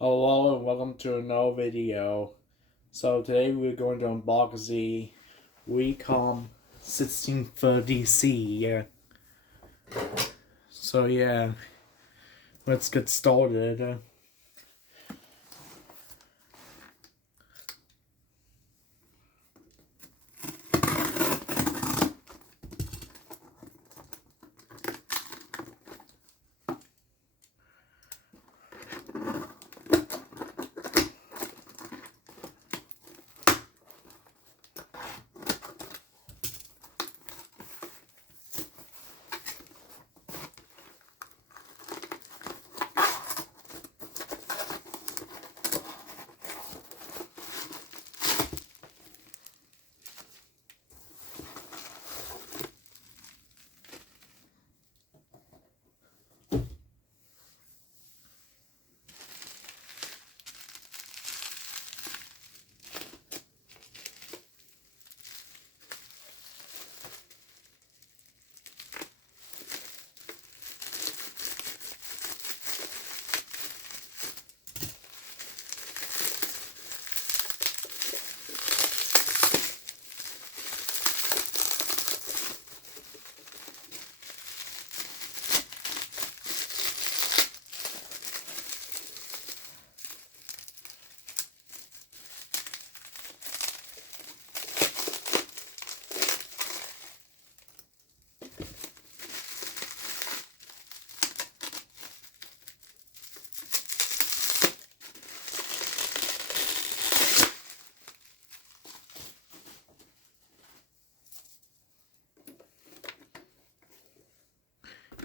Hello and welcome to another video. So today we're going to unbox the Reecom 1650C. So yeah, let's get started.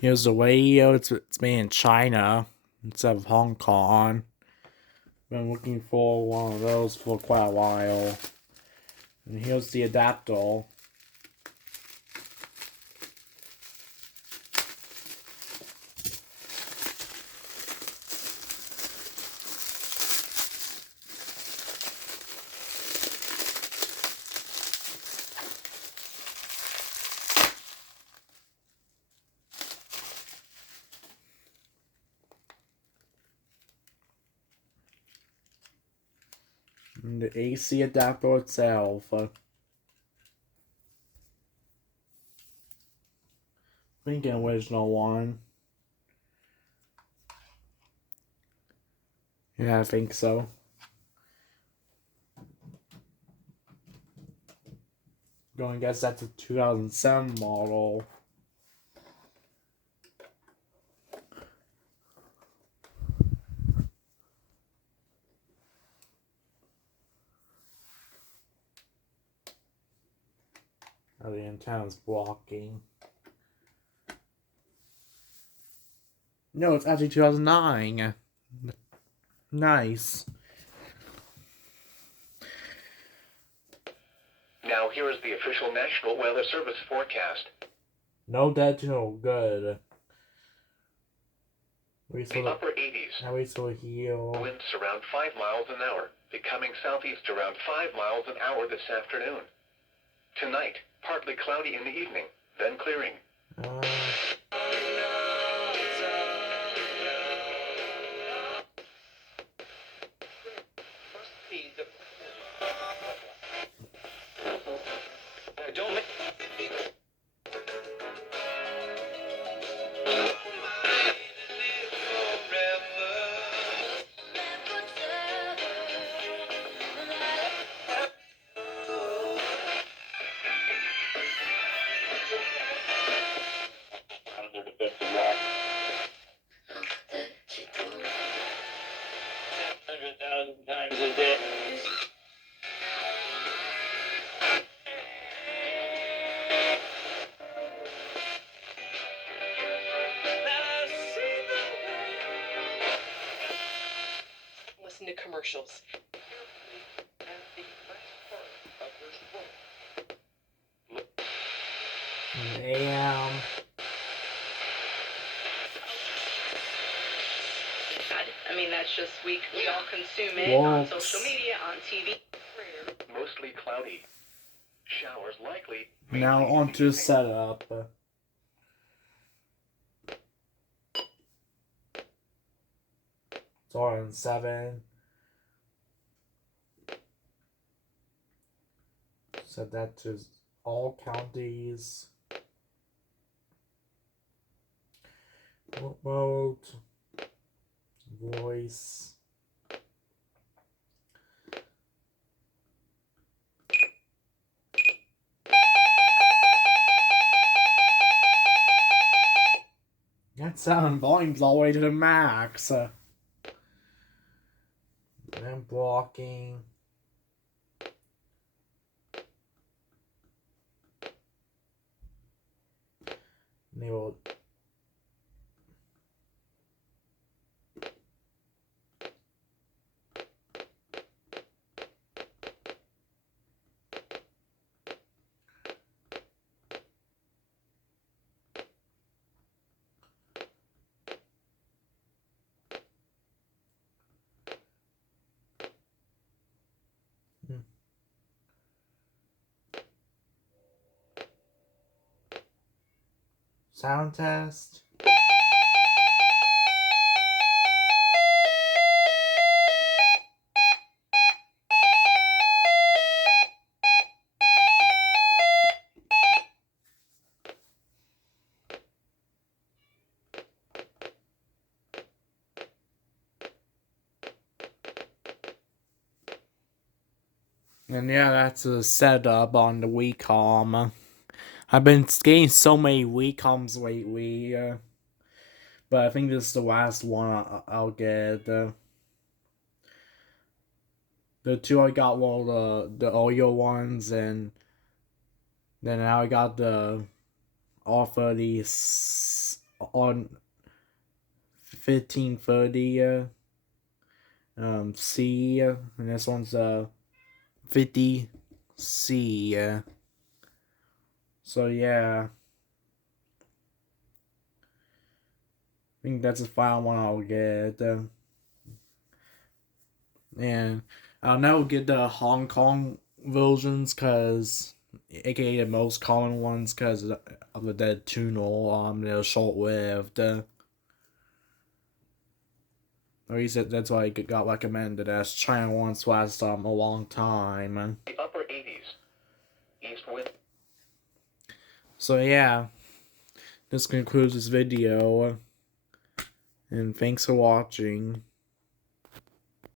Here's the radio. It's made in China instead of Hong Kong. Been looking for one of those for quite a while. And here's the adapter. And the AC adapter itself. I think an original one. Yeah, I think so. Going to guess that's a 2007 model. Oh, the antenna's blocking. No, it's actually 2009. Nice. Now here is the official National Weather Service forecast. No dead, no good. The upper 80s. Now we saw here. Winds around 5 miles an hour, becoming southeast around 5 miles an hour this afternoon. Tonight, partly cloudy in the evening, then clearing. Times a day. Listen to commercials. AM. I mean, that's just, we all consume it on social media, on TV. Mostly cloudy. Showers likely. Now onto the setup. 2007. Set that to all counties. Mode. Voice. That sound volume's all the way to the max. And blocking. Enable. Sound test. And yeah, that's a setup on the Reecom. I've been getting so many Reecoms lately, but I think this is the last one I'll get. The two I got were the audio ones, and then now I got the R-30 on 1530 C, and this one's 50C. So yeah, I think that's the final one I'll get. And I'll now get the Hong Kong versions, aka the most common ones, because of the dead tunnel. They're short lived. Or at least that's why it got recommended as China once last a long time. The upper 80s. East wind. So yeah, this concludes this video, and thanks for watching.